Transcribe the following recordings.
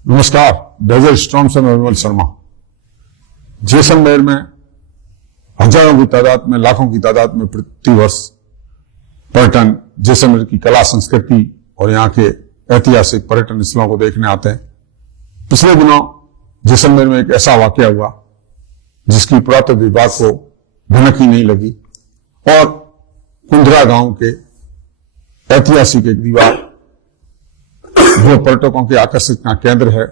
नमस्कार। Desert storm से मैं विमल शर्मा। जैसलमेर में हजारों की तादाद में, लाखों की तादाद में प्रतिवर्ष पर्यटन जैसलमेर की कला संस्कृति और यहाँ के ऐतिहासिक पर्यटन स्थलों को देखने आते हैं। पिछले दिनों जैसलमेर में एक ऐसा वाकया हुआ जिसकी पुरातत्व विभाग को भनक ही नहीं लगी और कुंदरा गांव के ऐतिहासिक एक दीवार जो पर्यटकों के आकर्षण का केंद्र है,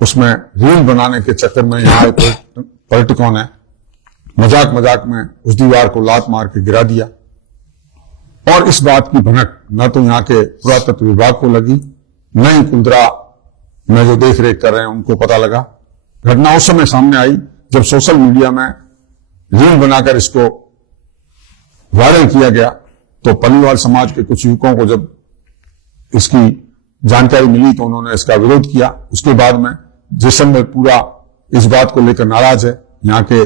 उसमें रील बनाने के चक्कर में यहाँ पर्यटकों ने मजाक मजाक में उस दीवार को लात मार के गिरा दिया और इस बात की भनक न तो यहाँ के पुरातत्व विभाग को लगी, न ही कुंदरा में जो देख रेख कर रहे हैं उनको पता लगा। घटना उस समय सामने आई जब सोशल मीडिया में रील बनाकर इसको वायरल किया गया, तो पलीवाल समाज के कुछ युवकों को जब इसकी जानकारी मिली तो उन्होंने इसका विरोध किया। उसके बाद में जैसलमेर पूरा इस बात को लेकर नाराज है। यहाँ के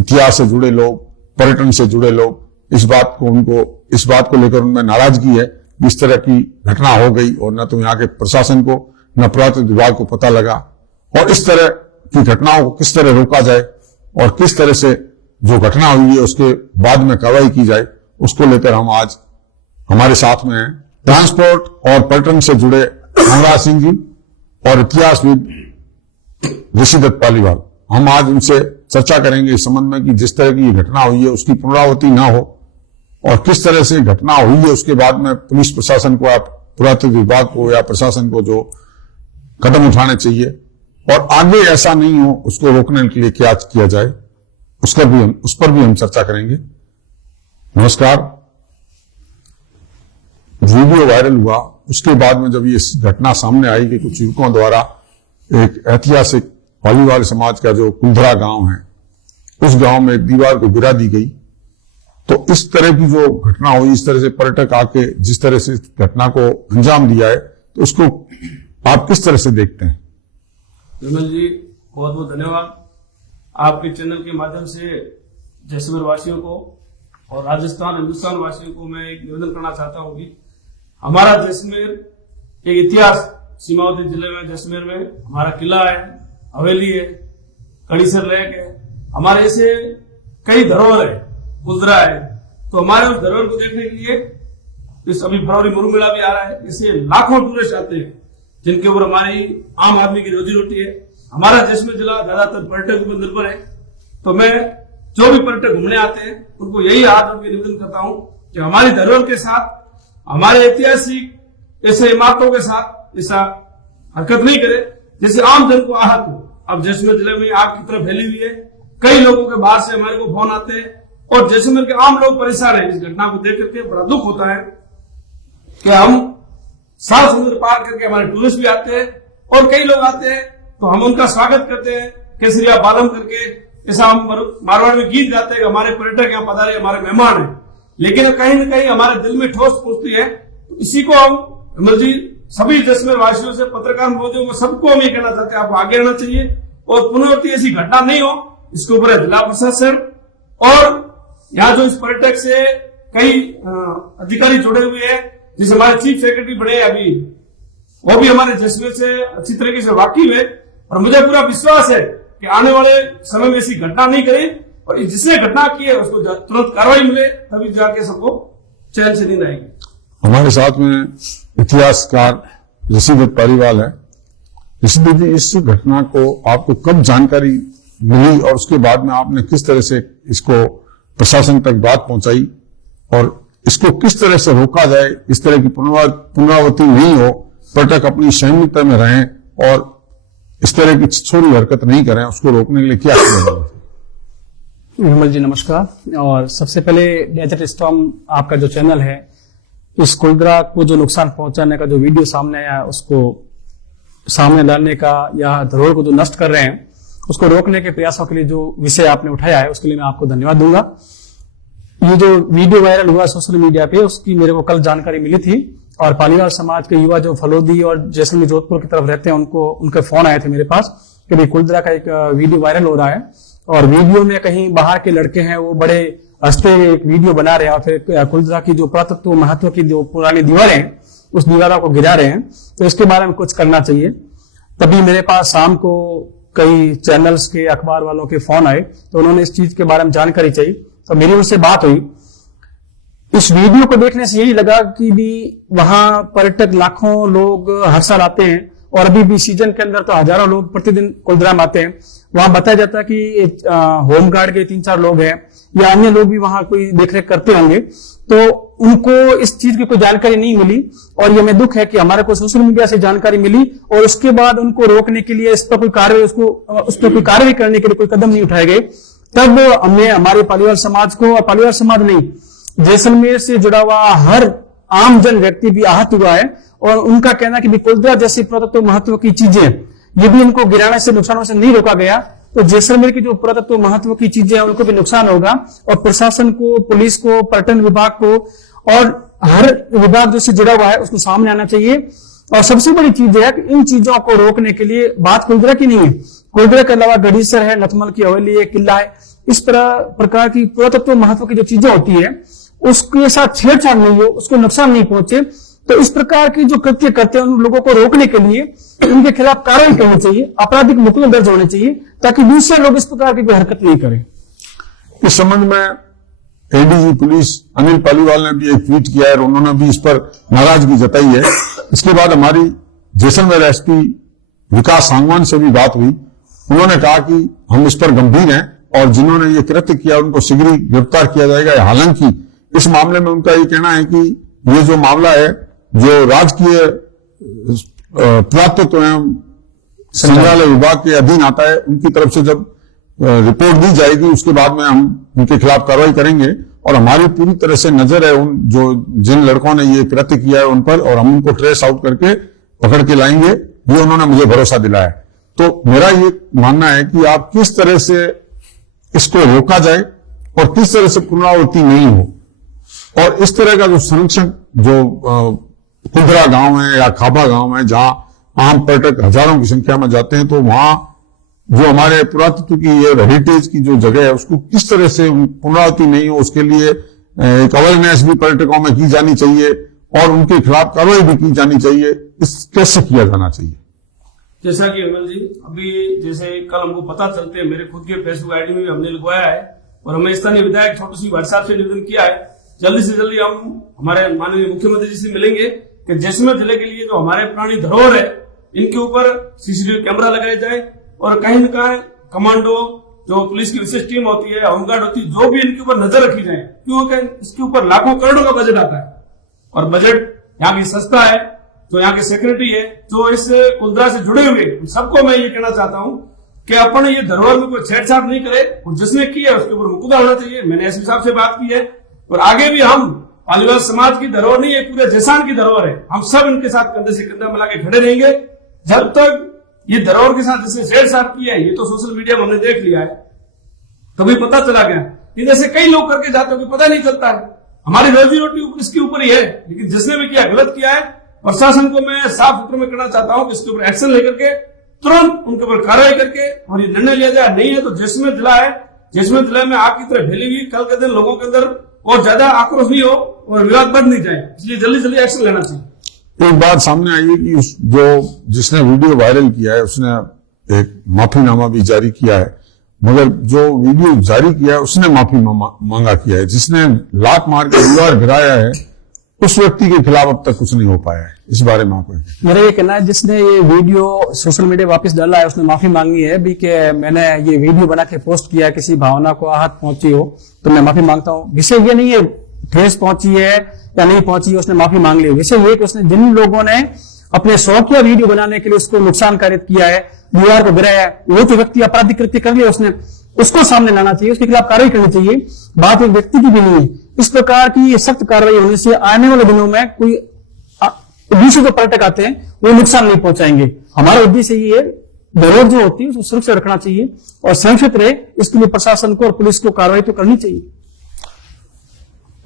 इतिहास से जुड़े लोग, पर्यटन से जुड़े लोग इस बात को लेकर उनमें नाराजगी है। इस तरह की घटना हो गई और न तो यहाँ के प्रशासन को न पुरातत्व विभाग को पता लगा, और इस तरह की घटनाओं को किस तरह रोका जाए और किस तरह से जो घटना हुई है उसके बाद में कार्रवाई की जाए, उसको लेकर हम आज हमारे साथ में हैं ट्रांसपोर्ट और पर्यटन से जुड़े रामराज सिंह जी और इतिहासविद ऋषिदत्त पालीवाल। हम आज उनसे चर्चा करेंगे इस संबंध में कि जिस तरह की घटना हुई है उसकी पुनरावृत्ति न हो और किस तरह से घटना हुई है उसके बाद में पुलिस प्रशासन को, आप पुरातत्व विभाग को या प्रशासन को जो कदम उठाने चाहिए और आगे ऐसा नहीं हो उसको रोकने के लिए क्या किया जाए, उस पर भी हम चर्चा करेंगे। नमस्कार। वीडियो वायरल हुआ उसके बाद में जब ये घटना सामने आई कि कुछ युवकों द्वारा एक ऐतिहासिक पालीवाल समाज का जो कुंदरा गांव है उस गांव में एक दीवार को गिरा दी गई, तो इस तरह की जो घटना हुई, इस तरह से पर्यटक आके जिस तरह से घटना को अंजाम दिया है, तो उसको आप किस तरह से देखते हैं? विमल जी, बहुत बहुत धन्यवाद। आपके चैनल के माध्यम से जैसलमेर वासियों को और राजस्थान हिंदुस्तान वासियों को मैं एक निवेदन करना चाहता हूँ कि हमारा जैसलमेर एक इतिहास, सीमावर्ती जिले में जैसलमेर में हमारा किला है, हवेली है, कड़ीसर लेक है, हमारे ऐसे कई धरोहर है, कुंदरा है। तो हमारे उस धरोहर को देखने के लिए इस अभी फरवरी मुरु मेला भी आ रहा है, इससे लाखों टूरिस्ट आते हैं जिनके ऊपर हमारी आम आदमी की रोजी रोटी है। हमारा जैसलमेर जिला ज्यादातर पर्यटक पर निर्भर है, तो मैं जो भी पर्यटक घूमने आते हैं उनको यही हाथ जोड़ के निवेदन करता हूं कि हमारी धरोहर के साथ, हमारे ऐतिहासिक ऐसे इमारतों के साथ ऐसा हरकत नहीं करे जिससे आम जन को आहत हो। अब जैसलमेर जिले में आग की तरफ फैली हुई है, कई लोगों के बाहर से हमारे को फोन आते हैं और जैसलमेर के आम लोग परेशान है। इस घटना को देख करके बड़ा दुख होता है कि हम सात समुद्र पार करके हमारे टूरिस्ट भी आते हैं और कई लोग आते हैं तो हम उनका स्वागत करते हैं केसरिया बालम करके, ऐसा हम मारवाड़ में गीत गाते हैं कि हमारे पर्यटक यहाँ पधारे, हमारे मेहमान हैं, लेकिन कहीं न कहीं हमारे दिल में ठोस पहुंचती है। तो इसी को हम विमल जी सभी जैसलमेर वासियों से, पत्रकार मोदियों को, सबको हम ये कहना चाहते हैं, आपको आगे रहना चाहिए और पुनरावृत्ति ऐसी घटना नहीं हो, इसके ऊपर है जिला प्रशासन और यहाँ जो इस पर्यटक से कई अधिकारी जुड़े हुए हैं, जिसे हमारे चीफ सेक्रेटरी बने अभी, वो भी हमारे जैसलमेर से अच्छी तरीके से वाकिफ है और मुझे पूरा विश्वास है कि आने वाले समय में ऐसी घटना नहीं करें और जिसने घटना की है उसको तुरंत कार्रवाई मिले, तभी जाके सबको चैन से नींद आएगी। हमारे साथ में इतिहासकार ऋषिदत्त पालीवाल है। ऋषिदत्त जी, इस घटना को आपको कब जानकारी मिली और उसके बाद में आपने किस तरह से इसको प्रशासन तक बात पहुंचाई और इसको किस तरह से रोका जाए, इस तरह की पुनरावृत्ति नहीं हो, पर्यटक अपनी संयमितता में रहें और इस तरह की छोटी हरकत नहीं करें, उसको रोकने के लिए क्या किया जाए? विमल जी नमस्कार। और सबसे पहले डेजर्ट स्टॉर्म आपका जो चैनल है, इस कुंदरा को जो नुकसान पहुंचाने का जो वीडियो सामने आया उसको सामने लाने का या धरोहर को जो नष्ट कर रहे हैं उसको रोकने के प्रयासों के लिए जो विषय आपने उठाया है उसके लिए मैं आपको धन्यवाद दूंगा। ये जो वीडियो वायरल हुआ सोशल मीडिया पे, उसकी मेरे को कल जानकारी मिली थी और पालीवाल समाज के युवा जो फलोदी और जैसलमेर जोधपुर की तरफ रहते हैं उनके फोन आए थे मेरे पास कि भाई कुंदरा का एक वीडियो वायरल हो रहा है और वीडियो में कहीं बाहर के लड़के हैं वो बड़े हंसते एक वीडियो बना रहे हैं और फिर कुंदरा की जो पुरातत्व महत्व की जो पुरानी दीवारें हैं उस दीवारों को गिरा रहे हैं, तो इसके बारे में कुछ करना चाहिए। तभी मेरे पास शाम को कई चैनल्स के अखबार वालों के फोन आए, तो उन्होंने इस चीज के बारे में जानकारी चाहिए, तो मेरी उनसे बात हुई। इस वीडियो को देखने से यही लगा कि भी वहां पर्यटक लाखों लोग हर साल आते हैं, और अभी भी सीजन के अंदर तो हजारों लोग प्रतिदिन कुलधरा में आते हैं। वहां बताया जाता है कि होमगार्ड के 3-4 लोग हैं या अन्य लोग भी वहां कोई देखरेख करते होंगे, तो उनको इस चीज की कोई जानकारी नहीं मिली। और ये मैं दुख है कि हमारे को सोशल मीडिया से जानकारी मिली और उसके बाद उनको रोकने के लिए, इस पर कोई कार्रवाई, उस पर कोई कार्रवाई करने के लिए कोई कदम नहीं उठाए गए। तब हमने हमारे पालीवाल समाज को, और पालीवाल समाज नहीं, जैसलमेर से जुड़ा हुआ हर आम जन व्यक्ति भी आहत हुआ है, और उनका कहना कि कुलधरा जैसी पुरातत्व महत्व की चीजें ये भी इनको गिराने से, नुकसानों से नहीं रोका गया, तो जैसलमेर की जो पुरातत्व महत्व की चीजें हैं उनको भी नुकसान होगा। और प्रशासन को, पुलिस को, पर्यटन विभाग को और हर विभाग जो से जुड़ा हुआ है उसको सामने आना चाहिए। और सबसे बड़ी चीज है कि इन चीजों को रोकने के लिए बात कुलधरा की नहीं है, कुलधरा के अलावा गढ़ीसर है, नथमल की हवेली है, किला है, इस प्रकार की पुरातत्व महत्व की जो चीजें होती है उसके साथ छेड़छाड़ नहीं हो, उसको नुकसान नहीं पहुंचे। तो इस प्रकार की जो कृत्य करते हैं उन लोगों को रोकने के लिए उनके खिलाफ कार्रवाई करनी चाहिए, आपराधिक मुकदमे दर्ज होने चाहिए, ताकि दूसरे लोग इस प्रकार की कोई हरकत नहीं करें। इस संबंध में एडीजी पुलिस अनिल पालीवाल ने भी एक ट्वीट किया है और उन्होंने भी इस पर नाराजगी जताई है। इसके बाद हमारी जैसलमेर एसपी विकास सांगवान से भी बात हुई। उन्होंने कहा कि हम इस पर गंभीर हैं और जिन्होंने ये कृत्य किया उनको शीघ्र ही गिरफ्तार किया जाएगा। हालांकि इस मामले में उनका ये कहना है कि ये जो मामला है, जो राजकीय पुरातत्व एवं संग्रहालय विभाग के अधीन आता है, उनकी तरफ से जब रिपोर्ट दी जाएगी उसके बाद में हम उनके खिलाफ कार्रवाई करेंगे। और हमारी पूरी तरह से नजर है उन जिन लड़कों ने ये कृत्य किया है उन पर, और हम उनको ट्रेस आउट करके पकड़ के लाएंगे, ये उन्होंने मुझे भरोसा दिलाया। तो मेरा ये मानना है कि आप किस तरह से इसको रोका जाए और किस तरह से पुनरावृत्ति नहीं हो, और इस तरह का जो संरक्षण, जो कुलधरा गांव है या खाबा गांव है जहां आम पर्यटक हजारों की संख्या में जाते हैं, तो वहां जो हमारे पुरातत्व की ये हेरिटेज की जो जगह है उसको किस तरह से पुनरावृत्ति नहीं हो, उसके लिए एक अवेयरनेस भी पर्यटकों में की जानी चाहिए और उनके खिलाफ कार्रवाई भी की जानी चाहिए। इस कैसे किया जाना चाहिए? जैसा कि अमल जी अभी जैसे कल हमको पता चलते हैं, मेरे खुद के फेसबुक आईडी में भी हमने लिखवाया है और हमें स्थानीय विधायक छोटू सिंह भाट साहब से निवेदन किया है, जल्दी से जल्दी हम हमारे माननीय मुख्यमंत्री जी से मिलेंगे कि जैसलमेर जिले के लिए जो हमारे पुरानी धरोहर है इनके ऊपर सीसीटीवी कैमरा लगाया जाए, और कहीं न कहीं कमांडो, जो पुलिस की विशेष टीम होती है, होमगार्ड होती है, जो भी इनके ऊपर नजर रखी जाए, क्योंकि इसके ऊपर लाखों करोड़ों का बजट आता है और बजट यहाँ की संस्था है, जो यहाँ की सेक्रेटरी है, जो इस कुलधरा से जुड़े हुए, सबको मैं ये कहना चाहता हूँ कि अपन ये धरोहर में कोई छेड़छाड़ नहीं करे और जिसने की है उसके ऊपर मुकदमा होना चाहिए। मैंने एसपी साहब से बात की है और आगे भी हम पालीवाल समाज की धरोहर नहीं है, पूरे जैसान की धरोहर है, हम सब इनके साथ कंधे से कंधा मिला के खड़े रहेंगे जब तक ये धरोहर के साथ जिसने छेड़छाड़ की है, ये तो सोशल मीडिया में हमने देख लिया है, कभी पता चला गया, इधर से कई लोग करके जाते हो पता नहीं चलता है, हमारी रोजी रोटी इसके ऊपर ही है। लेकिन जिसने भी किया, गलत किया है, प्रशासन को मैं साफ सूत्र में करना चाहता हूं कि इसके ऊपर एक्शन लेकर के तुरंत उनके ऊपर कार्रवाई करके और ये निर्णय लिया जाए। नहीं है तो जैसलमेर जिला है, जैसलमेर जिले में आग की तरह फैली हुई, कल के दिन लोगों के अंदर और ज्यादा आक्रोश नहीं हो और विवाद बढ़ नहीं जाए, इसलिए जल्दी जल्दी एक्शन लेना चाहिए। एक बात सामने आई है कि जिसने वीडियो वायरल किया है उसने एक माफीनामा भी जारी किया है, मगर जो वीडियो जारी किया है उसने माफी मांगा किया है। जिसने लात मार के दीवार गिराया है उस व्यक्ति के खिलाफ अब तक कुछ नहीं हो पाया है। इस बारे में आपको मेरा ये कहना है, जिसने ये वीडियो सोशल मीडिया वापस डाला है उसने माफी मांगी है भी कि मैंने ये वीडियो बना के पोस्ट किया, किसी भावना को आहत पहुंची हो तो मैं माफी मांगता हूँ। विषय ये नहीं है ठेस पहुंची है या नहीं पहुंची है, उसने माफी मांग ली। विषय ये कि उसने जिन लोगों ने अपने शौकिया वीडियो बनाने के लिए उसको नुकसान कारित किया है, दीवार को गिराया है, वो तो व्यक्ति आपराधिक कृत्य कर लिया, उसने उसको सामने लाना चाहिए, उसके खिलाफ कार्रवाई करनी चाहिए। बात एक व्यक्ति की भी नहीं है। इस प्रकार की सख्त कार्रवाई होने से आने वाले दिनों में कोई दूसरे जो पर्यटक आते हैं वो नुकसान नहीं पहुंचाएंगे। हमारा उद्देश्य ये है, धरोहर जो होती है उसको सुरक्षित रखना चाहिए और संरक्षित रहे, इसके लिए प्रशासन को और पुलिस को कार्रवाई तो करनी चाहिए।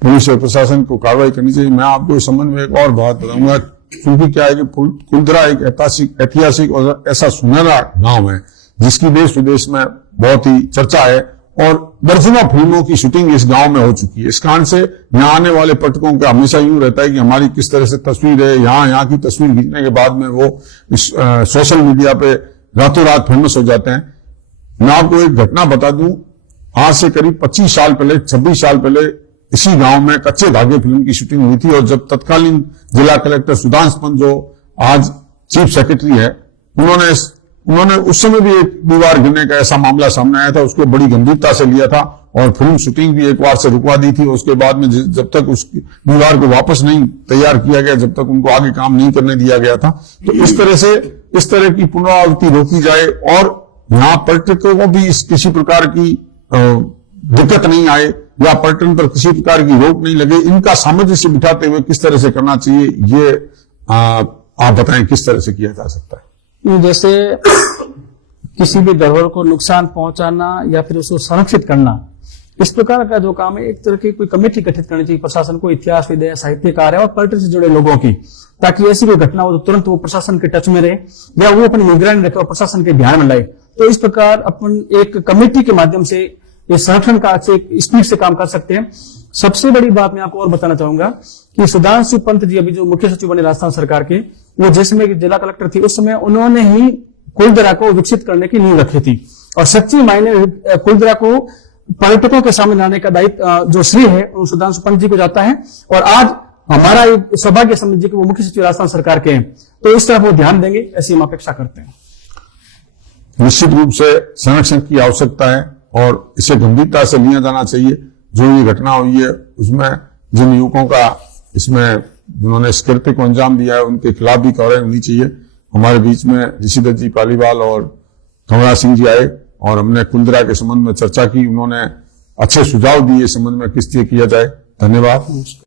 पुलिस और प्रशासन को कार्रवाई करनी चाहिए। मैं आपको इस संबंध में एक और बात बताऊंगा, क्योंकि क्या है कि कुलधरा एक ऐतिहासिक और ऐसा सुनहरा गांव है जिसकी देश विदेश में बहुत ही चर्चा है और दर्जनों फिल्मों की शूटिंग इस गांव में हो चुकी है। इस कारण से यहाँ आने वाले पर्यटकों का हमेशा यूं रहता है कि हमारी किस तरह से तस्वीर है, यहाँ की तस्वीर खींचने के बाद में वो सोशल मीडिया पे रातों रात फेमस हो जाते हैं। मैं आपको एक घटना बता दूं, आज से करीब 25 साल पहले, 26 साल पहले इसी गांव में कच्चे धागे फिल्म की शूटिंग हुई थी, और जब तत्कालीन जिला कलेक्टर सुधांशु पंत, जो आज चीफ सेक्रेटरी है, उन्होंने उस समय भी एक दीवार गिरने का ऐसा मामला सामने आया था, उसको बड़ी गंभीरता से लिया था और फिल्म शूटिंग भी एक बार से रुकवा दी थी। उसके बाद में जब तक उस दीवार को वापस नहीं तैयार किया गया, जब तक उनको आगे काम नहीं करने दिया गया था। तो इस तरह की पुनरावृत्ति रोकी जाए और यहाँ पर्यटकों को भी किसी प्रकार की दिक्कत नहीं आए या पर्यटन पर किसी प्रकार की रोक नहीं लगे, इनका सामंजस्य बिठाते हुए किस तरह से करना चाहिए, ये आप बताएं किस तरह से किया जा सकता है। जैसे किसी भी धरोहर को नुकसान पहुंचाना या फिर उसको संरक्षित करना, इस प्रकार का जो काम है, एक तरह की कोई कमेटी गठित करनी चाहिए प्रशासन को, इतिहासविद है, साहित्यकार है और पर्यटन से जुड़े लोगों की, ताकि ऐसी कोई घटना हो तो तुरंत वो प्रशासन के टच में रहे या वो अपनी निगरानी रखे और प्रशासन के ध्यान में लाए। तो इस प्रकार अपन एक कमेटी के माध्यम से इस संरक्षण का स्पीड से काम कर सकते हैं। सबसे बड़ी बात मैं आपको और बताना चाहूंगा कि सुधांशु पंत जी अभी जो मुख्य सचिव बने राजस्थान सरकार के, वो जिस समय की जिला कलेक्टर थी उस समय उन्होंने ही कुलधरा को विकसित करने की नींव रखी थी, और सच्ची मायने कुलधरा को पर्यटकों के सामने लाने का दायित्व जो श्रेय है वो सुधांशु पंत जी को जाता है। और आज हमारा एक सौभाग्य समझिए कि वो मुख्य सचिव राजस्थान सरकार के हैं, तो इस तरफ वो ध्यान देंगे, ऐसी हम अपेक्षा करते हैं। निश्चित रूप से संरक्षण की आवश्यकता है और इसे गंभीरता से लिया जाना चाहिए। जो ये घटना हुई है उसमें जिन युवकों का इसमें जिन्होंने इस कृत्य को अंजाम दिया है उनके खिलाफ भी कार्रवाई होनी चाहिए। हमारे बीच में ऋषिदत्त जी पालीवाल और कमला सिंह जी आए और हमने कुलधरा के संबंध में चर्चा की, उन्होंने अच्छे सुझाव दिए इस संबंध में किस तरह किया जाए। धन्यवाद।